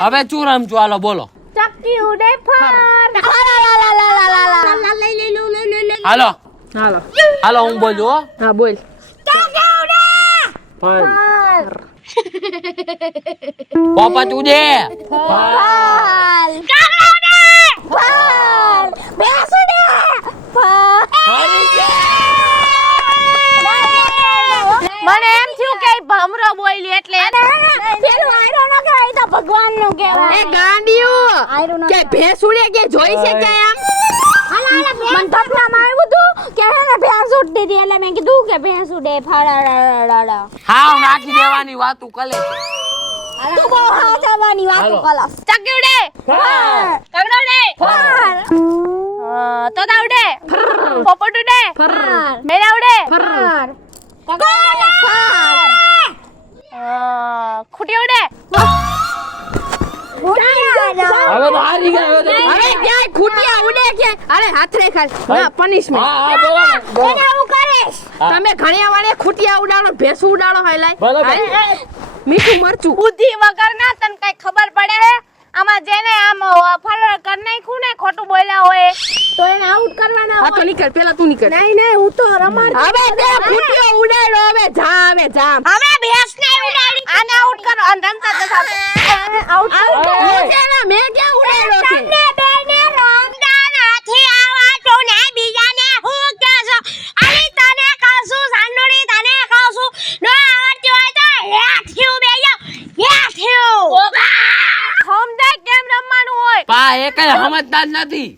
હવે શું રમશું હાલો બોલો ચક્કી ઉડે ફર હાલો હાલો હાલો હું બોલું હો હા બોલ પોપટ ઉડે મને એમ થયું કે ભમરો બોલી એટલે પેલું આયરો ન કહેવાય તો ભગવાન નું કહેવાય એ ગાંડિયું કે ભેંસુડે કે જોઈ છે કે આમ મન થપલામાં આવ્યું તું કે હે ને ભેંસ ઉડતી હતી એટલે મેં કીધું કે ભેંસ ઉડે ફાડા હા નાખી દેવાની વાતું કલે તું બહુ હાચાવાની વાતો હાલો. કલસ ચક્કી ઉડે કાગડા ઉડે તોતા ઉડે પોપટ ઉડે મેના ઉડે ખૂટી ઉડે હવે તો હારી ગયા હવે તો અરે ક્યાંય ખૂટિયા ઉડે કે અરે હાથરે ખાલ ના પનિશમેન્ટ હા હા બોલો ને, બોલો હું કરીશ તમે ઘણિયા વાળે ખૂટિયા ઉડાડો ભેંસુ ઉડાડો હાય લાય બરાબર. મીઠું મરચું બુદ્ધિ વગર ના તને કઈ ખબર પડે હે આમાં જેને આમ ફરર કર નાખ્યું ને ખોટું બોલ્યા હોય તો એને આઉટ કરવાના હા તો નીકળ પેલા તું નીકળ નહીં હું તો રમાડ હવે તે ખૂટિયો ઉડાડો હવે જા હવે જા હવે ભેંસ ને ઉડાડી આને આઉટ કરો અને રમતા જતા આઉટ મેં ક્યાં ઉડાડ્યો છે તમને બેને રમતા નથી આવડતું ને બીજાને હું કહે છો અલી તને કહું છું સાંડોળી તને કહું છું ન આવડતી હોય તો હેઠ્યું બેજો હેઠ્યું સમજાય કેમ રમવાનું હોય પા એ કઈ સમજતા જ નથી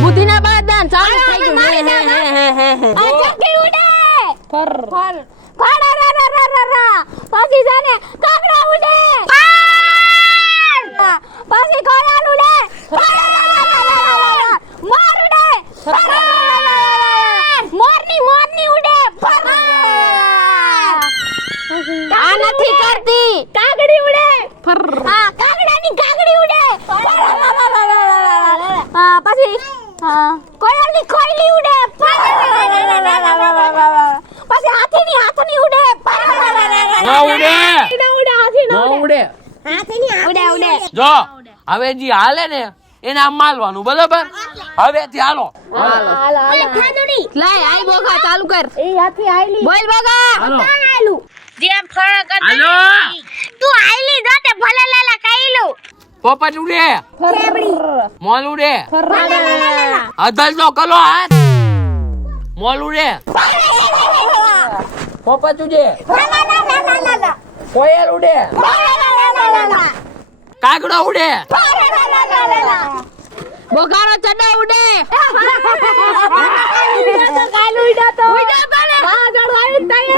બુદ્ધિના બાદાન ચાલુ થઈ ગયું પછી જાને કાગડા ઉડે પછી કોયલ ઉડે મોર ઉડે મોરની ઉડે આ નથી કરતી કાગડી ઉડે હા કાગડાની ઉડે પછી કોયલની કોયલી ઉડે પછી હાથીની ઉડે ના ઉડે હાથી ના ઉડે ઉડે જો હવે જી હાલે ને એને આમ માલવાનું બરાબર હવે થી હાલો લાય આઈ બોગા ચાલુ કર એ હાથી આઈલી બોલ બોગા હાલો આઈલું જેમ ફરક હાલો તું આઈલી દો તે ભલે લાલા કાઈલું પોપટ ઉડે ફેબડી મોલ ઉડે અધલ નો કલો હાથ મોલ ઉડે પોપટ ઉડે કોયલ ઉડે કાગડો ઉડે બોગારો ચડા ઉડે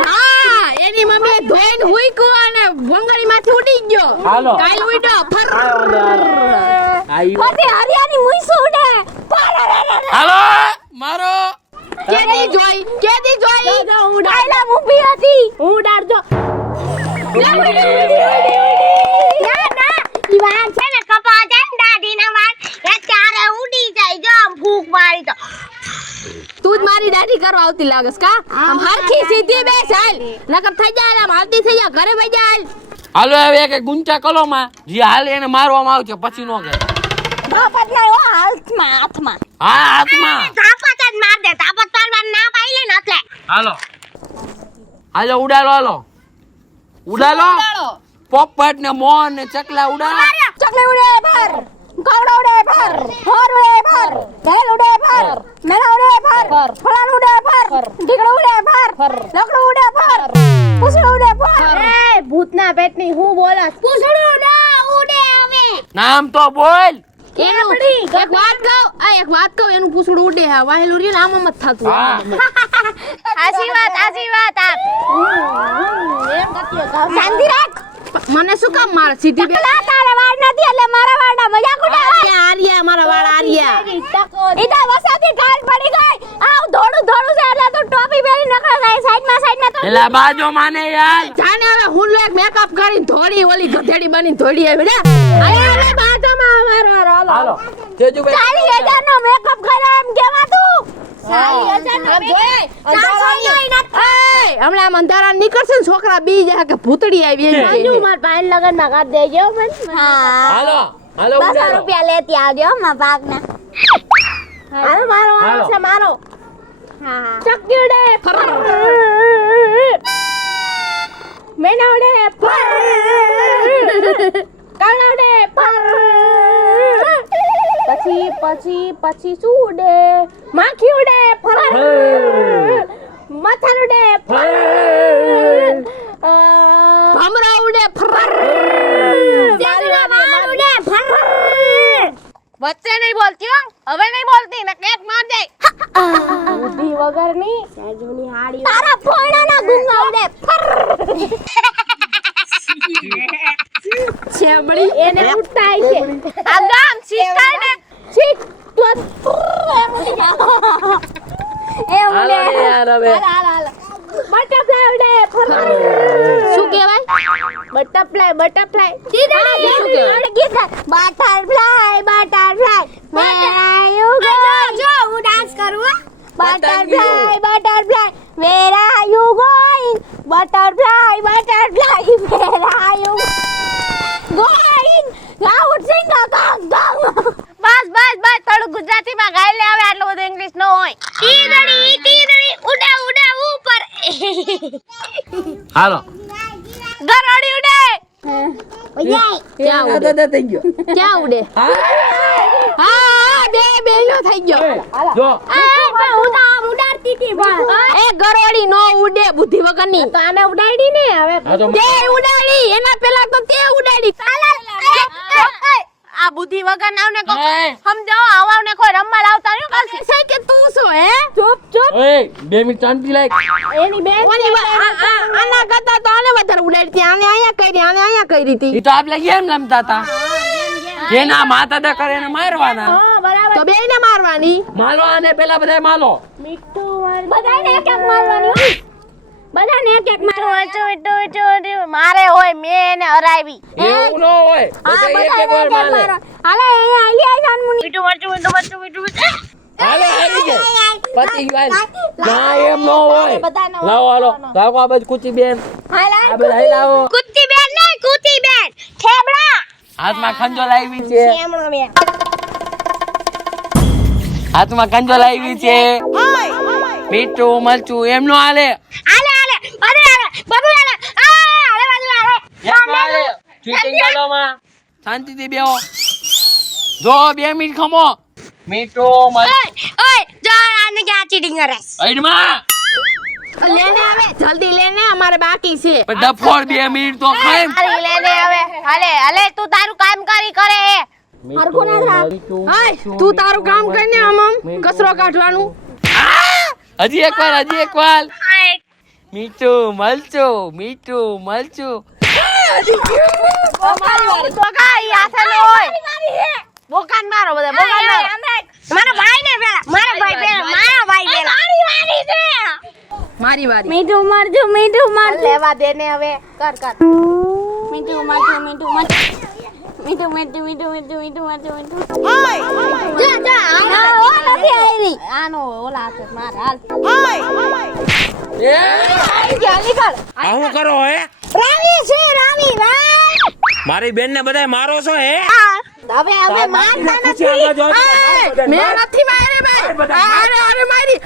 હા એની મમ્મી ધોઈને હુઈકો અને ભોંગળી માંથી ઉડી ગયો હાલો કાલ ઉડો ફર આઈ પછી હરિયાની મુઈસો ઉડે હાલો મારો કેદી જોઈ આઈલા મૂવી હતી ઉડાડજો ના ઈ વાન છે ને કપા જાય ને દાઢીના વાન એ ચારે ઉડી જાય જો આમ ફૂંક મારી તો તું જ મારી દાઢી કરવા આવતી લાગસ કા આમ હરખી સીધી બેસ હાલ નકર થઈ જાય આમ હાલતી થઈ જા ઘરે વઈ જા હાલો હવે એક ગુંચા કલો માં જે હાલ એને મારવામાં આવશે પછી નો કે બાપત ના ઓ હાથમાં હા હાથમાં તાપત જ માર દે તાપત પાડવા ના પાઈલે ને એટલે હાલો હાલો ઉડાલો ઉડાલો પોપટ ને મોહન ને ચકલા ઉડાલો ચકલે ઉડે પર કાવડો ઉડે પર હોર ઉડે પર ઢેલ ઉડે પર મેના ઉડે પર ફળાણ ઉડે પર ઢીકડો ઉડે પર લકડો ઉડે પર પૂછડો ઉડે પર એ ભૂતના પેટની હું બોલસ પૂછડો ના ઉડે હવે નામ તો બોલ એનું એક વાત કહું એનું પૂછડું ઉડે હા વાહેલું રહ્યું ને આમ જ થાતું હા આજી વાત આપ એમ કતીએ શાંતિ રાખ મને શું કામ માર સીધી બે તારા વાળ નથી એટલે મારા વાળના મજાક ઉડાવે આર્યા મારા વાળ આર્યા ઈતા વસાતી ટાઈટ પડી ગઈ આવ ધોળું છે એટલે તું ટોપી પહેરી નકળો જાય સાઈડમાં તો એલા બાજો માને યાર જાને હવે હું એક મેકઅપ કરીને ધોળી ઓલી ગધેડી બની ધોળી આવી ને હવે બાજામાં અમારો હાલો હાલો તેજુભાઈ 40,000 નો મેકઅપ કર્યો એમ કેવા તું હમણાં આમ અંધારા નીકળશે ને છોકરા બી જાય કે ભૂતડી આવી એમ કે. માર ભાઈ લગન માં કાઢ દેજો મને. હાલો હાલો 200 રૂપિયા લેતી આવજો મારા ભાગના. હાલો મારો હાલો. છે મારો. હા ચક્યુડે ફર મેનાવડે ફર કાળાડે ફર પછી શું ઉડે માખી ઉડે ફર માથાનું ઉડે ફર ભમરા ઉડે ફર. ઉડે ફર વચ્ચે નહીં બોલતી હો, હવે નહીં બોલતી ને કેક માર દે. બુદ્ધિ વગરની સાજુની હાડી તારા ફોડાના ગુંગા ઉડે ફર છેબડી એને ઉડતા છે આ ગામ શીખાય ને. છીક તો એ હાલો ઉડે યાર હવે હાલ બટરફ્લાય ઉડે ફર શું કહેવાય? બટરફ્લાય શું કહેવાય? Butterfly where are you going જો હું ડાન્સ કરું butterfly where are you going butterfly where are you going loud sing gang બસ થોડું ગુજરાતી માં ગાઈ લે, હવે આટલું બધું ઇંગ્લિશ ન હોય. તીદડી ઉડે ઉપર. હાલો ગરોડી ઉડે. ક્યાં દાદા થઈ ગયો. ક્યાં ઉડે? હા બે નો થઈ ગયો. જો હું તો ઉડાડતી હતી પણ એ ગરોડી નો ઉડે બુદ્ધિ વગરની. તો આને ઉડાડી ને હવે આ તો તે ઉડાડી, એના પેલા તો તે ઉડાડી. આ બુદ્ધિ વગર નાવને કો એ. સમજો, આવાને કોઈ રમવા લાવતા ન કાસે છે કે તું શું હે? ચૂપ ઓય 2 મિનિટ શાંતિ લાગ. એની બેન ઓલી આના કરતા તો આને વધારે ઉડાડતી. આને અહીંયા કરી હતી. ઈ તો આપણે ગેમ રમતા હતા. જેના માતા દા કરે એને મારવાના. હા બરાબર તો બેયને મારવાની. માલો આને પેલા બધા માલો. મીઠું બધાને એક એક મારવાની હોય. બધાને એક એક મારવાની મારે હોય મેં એને હરાવી. એવું ન હોય. હા બધા એક એક વાર માલે. હાલે અહીંયા આલિયા જાનમુની મીઠું. હાલો હારી ગયા. પતી ગયું. ના એમ ન હોય. બધાને લાવો હાલો. લાવો આ બાજુ કુચી બેન. આ બધા અહીં લાવો. કુત્તી બેન નહીં, કુતી બેન. ઠેબડા. હાથમાં ખંજો લાવી છે. એમણો બે હાથમાં ખંજો લાવી છે. મીઠું મરચું એમ નો હાલે. હાલે બધું હાલે. એમ નો હાલે. ચીટિંગ કરવામાં શાંતિથી બેહો. જો 2 મિનિટ ખમો. મીઠું મરચું ઓય જો આને ક્યાં ચીટિંગ કરે? અઈડમાં લેને આવે, જલ્દી લેને, અમારે બાકી છે. પણ ડફોડ 2 મિનિટ તો ખાય. હાલી લેને આવે. હાલે તું તારું કામ કરે. હરખું ના રાખ. હાય તું તારું કામ કરીને આમ કચરો કાઢવાનું. હજી એક વાર. મીઠું મરચું. બોકાઈ આસનો હોય. બોકાન મારો બધા બોકાન મારો. મારા ભાઈ ને પેલા મારા ભાઈ પેલા મારી વારી. મીઠું મરચું લેવા દે ને હવે. કર મીઠું આનો ઓલા છે માર હાલ. આવું કરો હે? રામી છે રામી ભાઈ મારી બેન ને બધાય મારો છો હે? હવે મારતા નથી મેં નથી મારી ભાઈ. અરે મારી.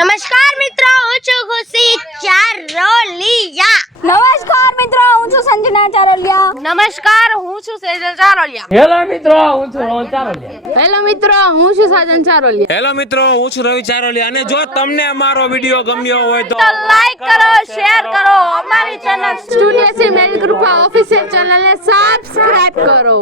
નમસ્કાર મિત્રો, હું છું ખુશી ચારોલિયા. નમસ્કાર મિત્રો હું છું સંજના ચારોલિયા નમસ્કાર, હું છું સેજલ ચારોલિયા. હેલો મિત્રો, હું છું રોહન ચારોલિયા. હેલો મિત્રો, હું છું સાજન ચારોલિયા. હેલો મિત્રો, હું છું રવિ ચારોલિયા અને જો તમને અમારો વિડીયો ગમ્યો હોય તો તો લાઈક કરો, શેર કરો, અમારી ચેનલ સ્ટુડિયો સે મેરી કૃપા ઓફિશિયલ ચેનલને સબસ્ક્રાઇબ કરો.